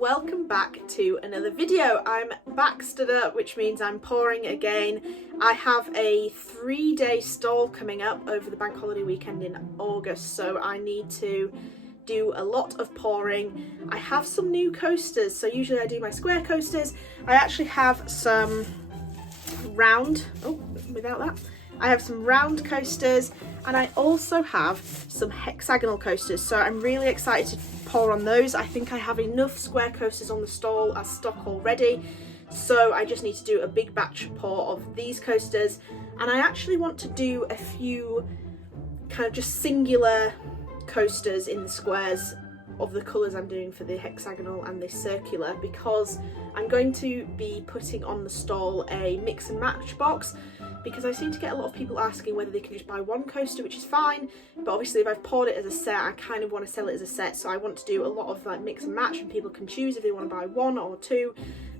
welcome back to another video. I'm back stood up, which means I'm pouring again. I have a 3-day stall coming up over the bank holiday weekend in August, so I need to do a lot of pouring. I have some new coasters, so usually I do my square coasters. I actually have some round, I have some round coasters, and I also have some hexagonal coasters, so I'm really excited to pour on those. I think I have enough square coasters on the stall as stock already, so I just need to do a big batch pour of these coasters. And I actually want to do a few kind of just singular coasters in the squares of the colours I'm doing for the hexagonal and the circular, because I'm going to be putting on the stall a mix and match box, because I seem to get a lot of people asking whether they can just buy one coaster, which is fine, but obviously if I've poured it as a set, I kind of want to sell it as a set, so I want to do a lot of like mix and match, and people can choose if they want to buy one or two,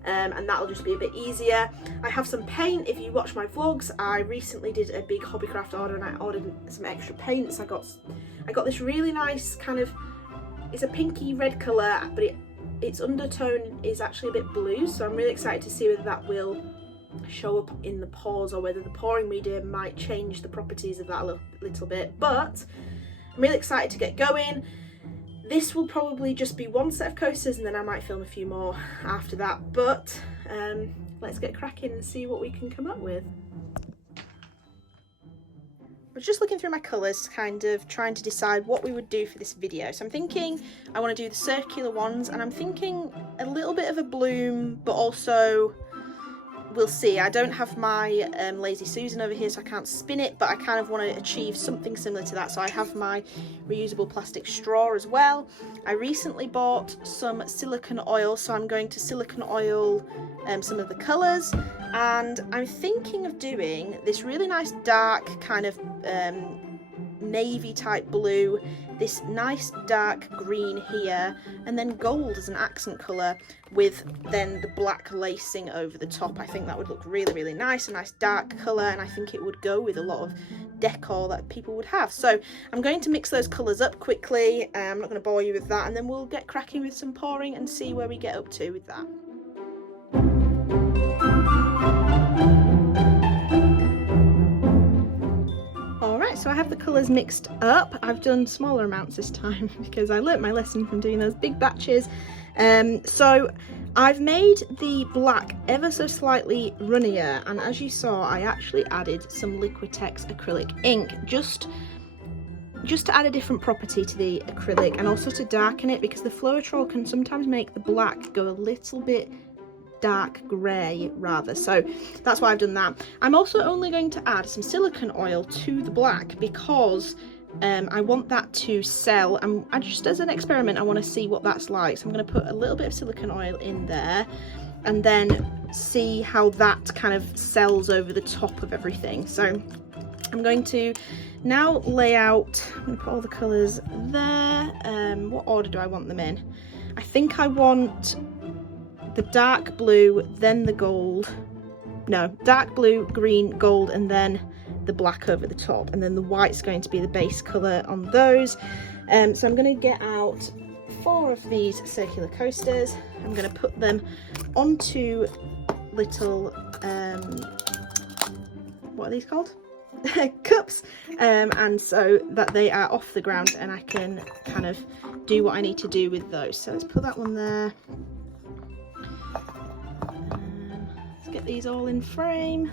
and that'll just be a bit easier. I have some paint. If you watch my vlogs, I recently did a big hobbycraft order and I ordered some extra paints. I got this really nice kind of, it's a pinky red colour, but its undertone is actually a bit blue, so I'm really excited to see whether that will show up in the pours or whether the pouring medium might change the properties of that a little bit. But I'm really excited to get going. This will probably just be one set of coasters, and then I might film a few more after that, but let's get cracking and see what we can come up with. I was just looking through my colours, kind of trying to decide what we would do for this video. So I'm thinking I want to do the circular ones, and I'm thinking a little bit of a bloom, but also we'll see. I don't have my Lazy Susan over here, so I can't spin it, but I kind of want to achieve something similar to that. So I have my reusable plastic straw as well. I recently bought some silicone oil, so I'm going to silicone oil some of the colours, and I'm thinking of doing this really nice dark kind of navy type blue, this nice dark green here, and then gold as an accent colour with then the black lacing over the top. I think that would look really, really nice, a nice dark colour, and I think it would go with a lot of decor that people would have. So I'm going to mix those colours up quickly. I'm not going to bore you with that, and then we'll get cracking with some pouring and see where we get up to with that. So I have the colours mixed up. I've done smaller amounts this time because I learnt my lesson from doing those big batches. So I've made the black ever so slightly runnier, and as you saw, I actually added some Liquitex acrylic ink just to add a different property to the acrylic, and also to darken it, because the Floetrol can sometimes make the black go a little bit dark grey rather, so that's why I've done that. I'm also only going to add some silicone oil to the black because I want that to sell, and I just, as an experiment, I want to see what that's like. So I'm going to put a little bit of silicone oil in there and then see how that kind of sells over the top of everything. So I'm going to now lay out, I'm going to put all the colours there. What order do I want them in? I think I want the dark blue, then the gold, no, dark blue, green, gold, and then the black over the top, and then the white's going to be the base colour on those. So I'm going to get out 4 of these circular coasters. I'm going to put them onto little, what are these called? Cups, and so that they are off the ground and I can kind of do what I need to do with those. So let's put that one there. Get these all in frame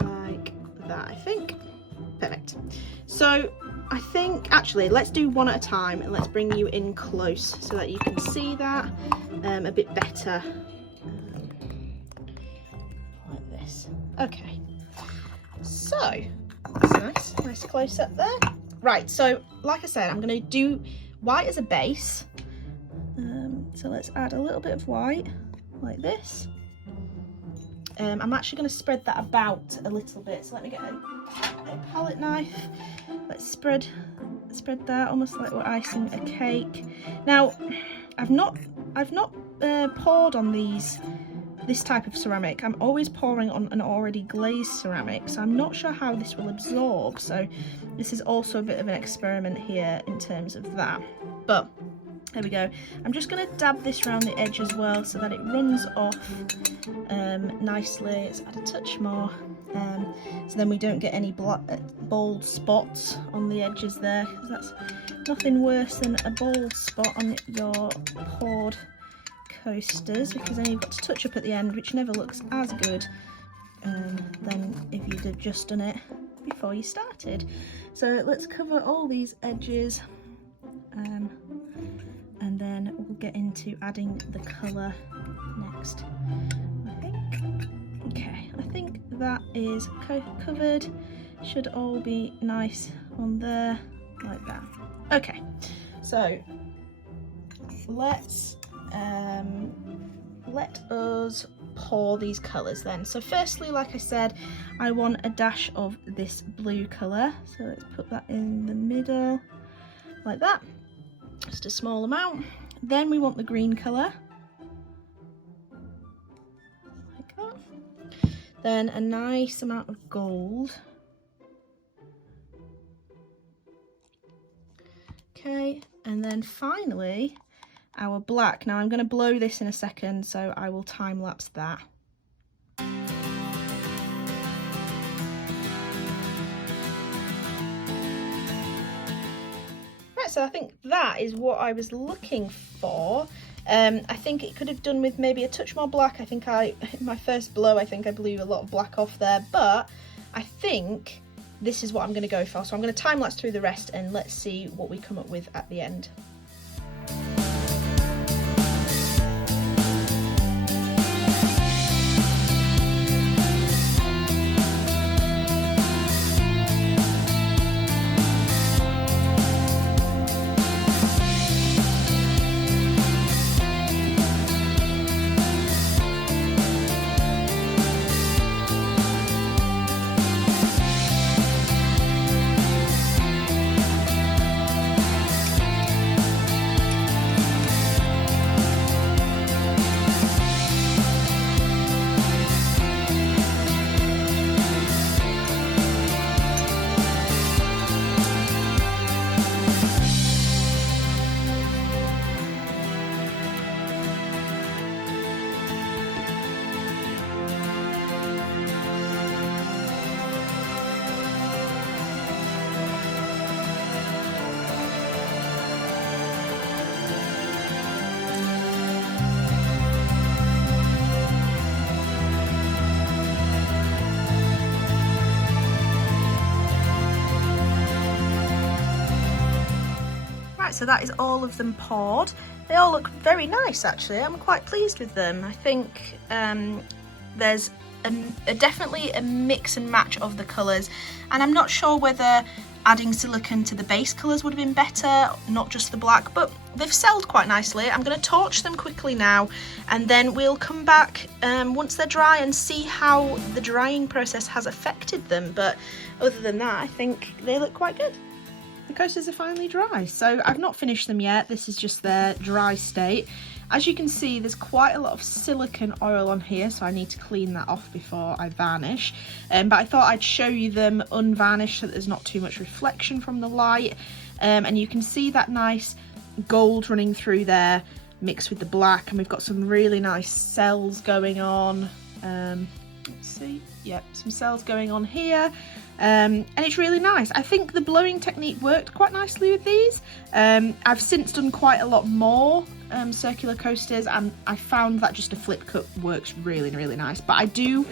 like that, I think. Perfect. So I think actually let's do one at a time, and let's bring you in close so that you can see that a bit better, like this. Okay, so that's nice close up there. Right, so like I said, I'm going to do white as a base, so let's add a little bit of white like this. I'm actually going to spread that about a little bit, so let me get a palette knife. Let's spread that almost like we're icing a cake. Now I've not poured on this type of ceramic. I'm always pouring on an already glazed ceramic, so I'm not sure how this will absorb, so this is also a bit of an experiment here in terms of that. But There we go. I'm just going to dab this around the edge as well so that it runs off nicely. Let's add a touch more, so then we don't get any bold spots on the edges there, because that's nothing worse than a bold spot on your poured coasters, because then you've got to touch up at the end, which never looks as good than if you'd have just done it before you started. So let's cover all these edges. And then we'll get into adding the colour next, I think. Okay, I think that is covered. Should all be nice on there, like that. Okay, so let's let us pour these colours then. So firstly, like I said, I want a dash of this blue colour. So let's put that in the middle, like that. Just a small amount. Then we want the green colour, like that. Then a nice amount of gold. Okay, and then finally our black. Now I'm going to blow this in a second, so I will time lapse that. So I think that is what I was looking for. I think it could have done with maybe a touch more black. I think my first blow, I think I blew a lot of black off there, but I think this is what I'm going to go for. So I'm going to time lapse through the rest and let's see what we come up with at the end. So that is all of them poured. They all look very nice actually. I'm quite pleased with them. I think there's definitely a mix and match of the colours, and I'm not sure whether adding silicone to the base colours would have been better, not just the black, but they've selled quite nicely. I'm going to torch them quickly now, and then we'll come back once they're dry and see how the drying process has affected them. But other than that, I think they look quite good. The coasters are finally dry, so I've not finished them yet. This is just their dry state. As you can see, there's quite a lot of silicone oil on here, so I need to clean that off before I varnish. But I thought I'd show you them unvarnished so that there's not too much reflection from the light. And you can see that nice gold running through there mixed with the black, and we've got some really nice cells going on. Let's see, yep, some cells going on here. And it's really nice. I think the blowing technique worked quite nicely with these. I've since done quite a lot more circular coasters, and I found that just a flip cup works really, really nice. But I do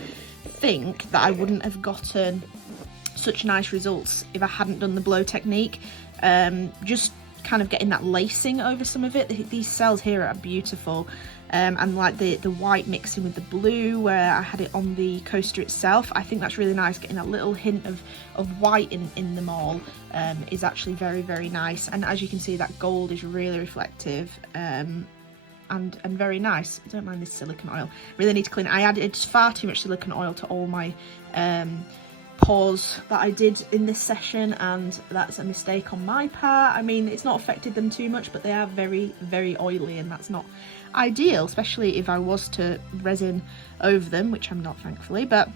think that I wouldn't have gotten such nice results if I hadn't done the blow technique. Just kind of getting that lacing over some of it. These cells here are beautiful. And like the white mixing with the blue where I had it on the coaster itself, I think that's really nice. Getting that little hint of white in them all is actually very, very nice. And as you can see, that gold is really reflective and very nice. I don't mind this silicone oil. Really need to clean it. I added far too much silicone oil to all my pours that I did in this session, and that's a mistake on my part. I mean, it's not affected them too much, but they are very, very oily, and that's not ideal, especially if I was to resin over them, which I'm not, thankfully. But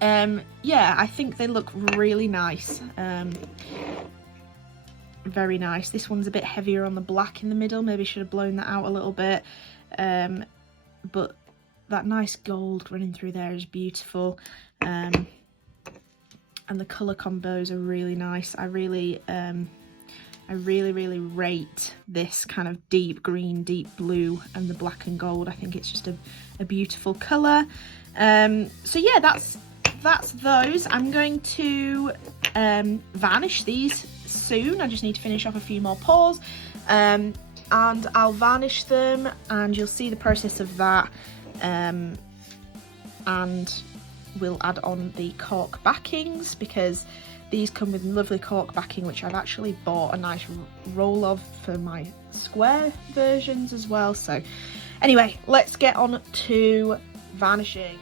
yeah, I think they look really nice. very nice. This one's a bit heavier on the black in the middle, maybe should have blown that out a little bit, but that nice gold running through there is beautiful, and the colour combos are really nice. I really rate this kind of deep green, deep blue and the black and gold. I think it's just a beautiful colour. So yeah, that's those. I'm going to varnish these soon. I just need to finish off a few more pours, and I'll varnish them and you'll see the process of that, and we'll add on the cork backings, because these come with lovely cork backing, which I've actually bought a nice roll of for my square versions as well. So anyway, let's get on to varnishing.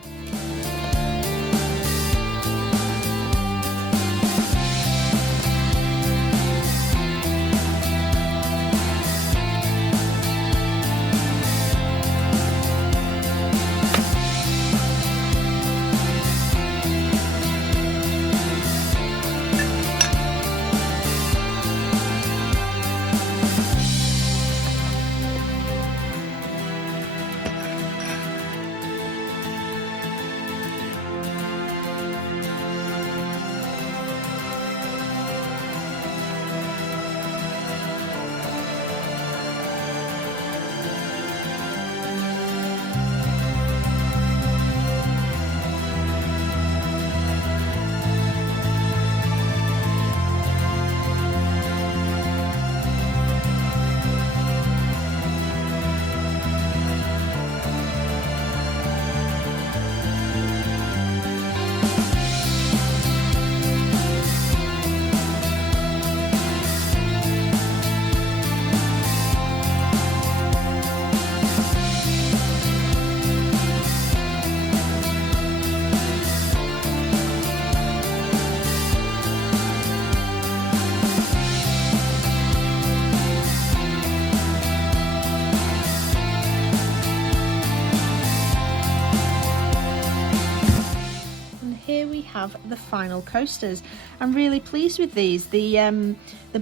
Have the final coasters. I'm really pleased with these. The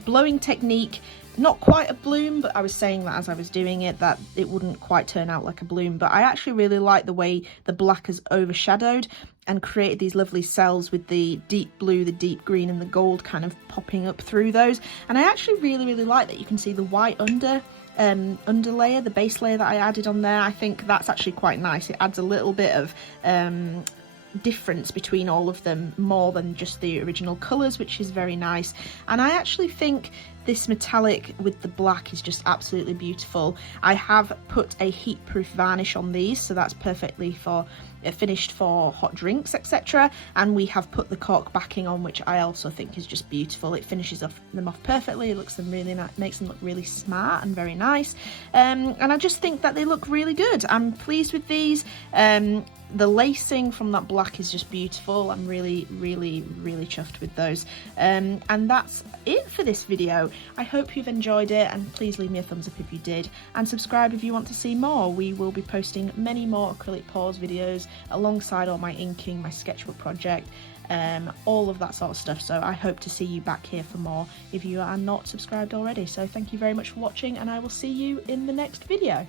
blowing technique, not quite a bloom, but I was saying that as I was doing it, that it wouldn't quite turn out like a bloom, but I actually really like the way the black has overshadowed and created these lovely cells with the deep blue, the deep green and the gold kind of popping up through those. And I actually really like that you can see the white underlayer, the base layer that I added on there. I think that's actually quite nice. It adds a little bit of difference between all of them, more than just the original colours, which is very nice. And I actually think this metallic with the black is just absolutely beautiful. I have put a heat proof varnish on these, so that's perfectly for finished for hot drinks, etc. And we have put the cork backing on, which I also think is just beautiful. It finishes them off perfectly. It looks them really nice, makes them look really smart and very nice. And I just think that they look really good. I'm pleased with these. The lacing from that black is just beautiful. I'm really chuffed with those. And that's it for this video. I hope you've enjoyed it, and please leave me a thumbs up if you did, and subscribe if you want to see more. We will be posting many more acrylic pours videos alongside all my inking, my sketchbook project, all of that sort of stuff. So I hope to see you back here for more if you are not subscribed already. So thank you very much for watching, and I will see you in the next video.